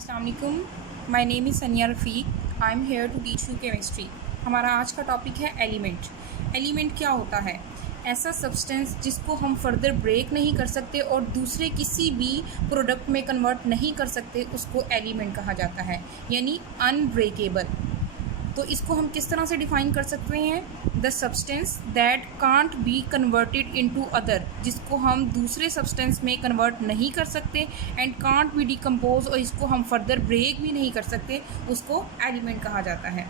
अस्सलाम वालेकुम, my name is Saniya Rafiq. I am here to teach you chemistry. हमारा आज का टॉपिक है एलिमेंट। एलिमेंट क्या होता है? ऐसा सब्सटेंस जिसको हम फर्दर ब्रेक नहीं कर सकते और दूसरे किसी भी प्रोडक्ट में कन्वर्ट नहीं कर सकते, उसको एलिमेंट कहा जाता है, यानी अनब्रेकेबल। तो इसको हम किस तरह से डिफ़ाइन कर सकते हैं? The substance that can't be converted into other, जिसको हम दूसरे सब्सटेंस में कन्वर्ट नहीं कर सकते, एंड कांट बी डिकम्पोज, और इसको हम फर्दर ब्रेक भी नहीं कर सकते, उसको एलिमेंट कहा जाता है।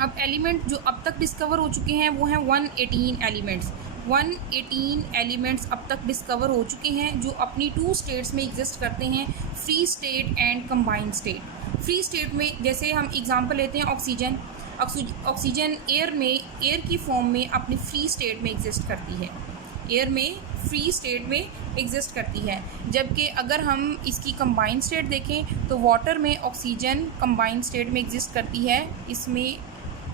अब एलिमेंट जो अब तक डिस्कवर हो चुके हैं वो हैं 118 एलिमेंट्स। 118 एलिमेंट्स अब तक डिस्कवर हो चुके हैं जो अपनी 2 स्टेट्स में एग्जिस्ट करते हैं, free state and combined state. Free state में जैसे हम एग्जांपल लेते हैं ऑक्सीजन। ऑक्सीजन एयर की फॉर्म में अपनी फ्री स्टेट में एग्जिस्ट करती है, एयर में फ्री स्टेट में एग्जिस्ट करती है। जबकि अगर हम इसकी कंबाइंड स्टेट देखें तो वाटर में ऑक्सीजन कंबाइंड स्टेट में एग्जिस्ट करती है, इसमें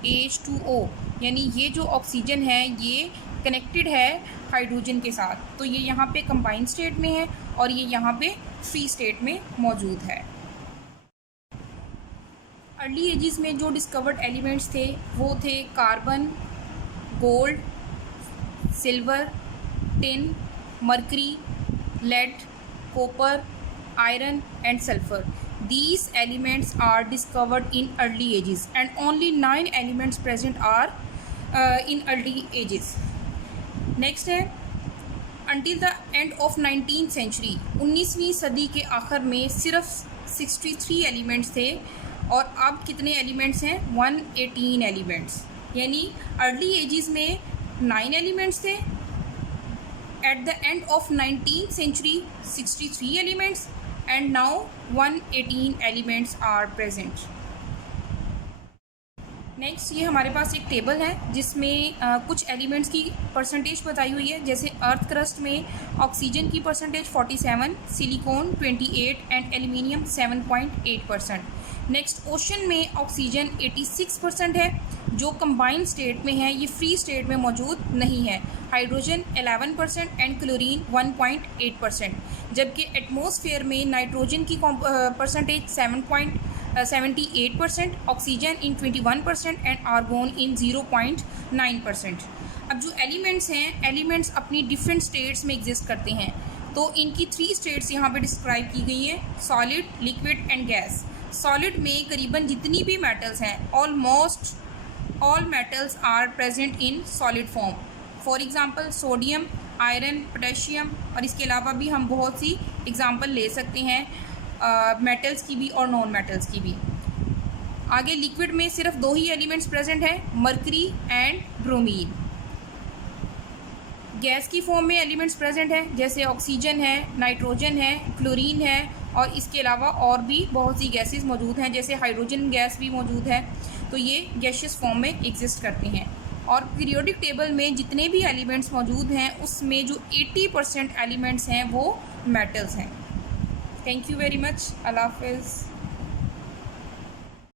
H2O, यानी ये जो ऑक्सीजन है ये कनेक्टेड है हाइड्रोजन के साथ, तो ये यहाँ पे कंबाइंड स्टेट में है और ये यहाँ पे फ्री स्टेट में मौजूद है। अर्ली एजिस में जो डिस्कवर्ड एलिमेंट्स थे वो थे carbon, gold, silver, tin, mercury, lead, copper, iron and sulphur. These elements are discovered in early ages and only 9 elements present are in early ages. Next है until the end of 19th century, 19वीं सदी के आखिर में सिर्फ 63 elements थे और अब कितने एलिमेंट्स हैं? 118 एलिमेंट्स, यानी अर्ली एजिस में 9 एलिमेंट्स थे, at the end of 19th century 63 elements, and now 118 elements are present. Next ये हमारे पास एक टेबल है जिसमें कुछ एलिमेंट्स की परसेंटेज बताई हुई है। जैसे अर्थ क्रस्ट में ऑक्सीजन की percentage 47, silicon 28 and aluminium 7.8%। Next ocean में ऑक्सीजन 86% है जो कंबाइंड स्टेट में है, ये फ्री स्टेट में मौजूद नहीं है। Hydrogen 11% and chlorine 1.8%। जबकि एटमॉस्फेयर में नाइट्रोजन की percentage 78%, oxygen in 21% and argon in 0.9%। अब जो एलिमेंट्स हैं, एलिमेंट्स अपनी डिफरेंट स्टेट्स में एग्जिस्ट करते हैं, तो इनकी 3 स्टेट्स यहाँ पे डिस्क्राइब की गई हैं, solid, liquid and gas. Solid में करीबन जितनी भी मेटल्स हैं, almost all metals are present in solid form. For example sodium, iron, potassium, और इसके अलावा भी हम बहुत सी एग्ज़ाम्पल ले सकते हैं मेटल्स की भी और नॉन मेटल्स की भी। आगे लिक्विड में सिर्फ 2 ही एलिमेंट्स प्रेजेंट हैं, मरकरी एंड ब्रोमीन। गैस की फॉर्म में एलिमेंट्स प्रेजेंट हैं जैसे ऑक्सीजन है, नाइट्रोजन है, क्लोरीन है, और इसके अलावा और भी बहुत सी गैसेस मौजूद हैं जैसे हाइड्रोजन गैस भी मौजूद है। तो ये गैशियस फॉर्म में एग्जिस्ट करते हैं। और पीरियोडिक टेबल में जितने भी एलिमेंट्स मौजूद हैं उसमें जो 80% एलिमेंट्स हैं वो मेटल्स हैं। Thank you very much. अल्लाह हाफ़िज़।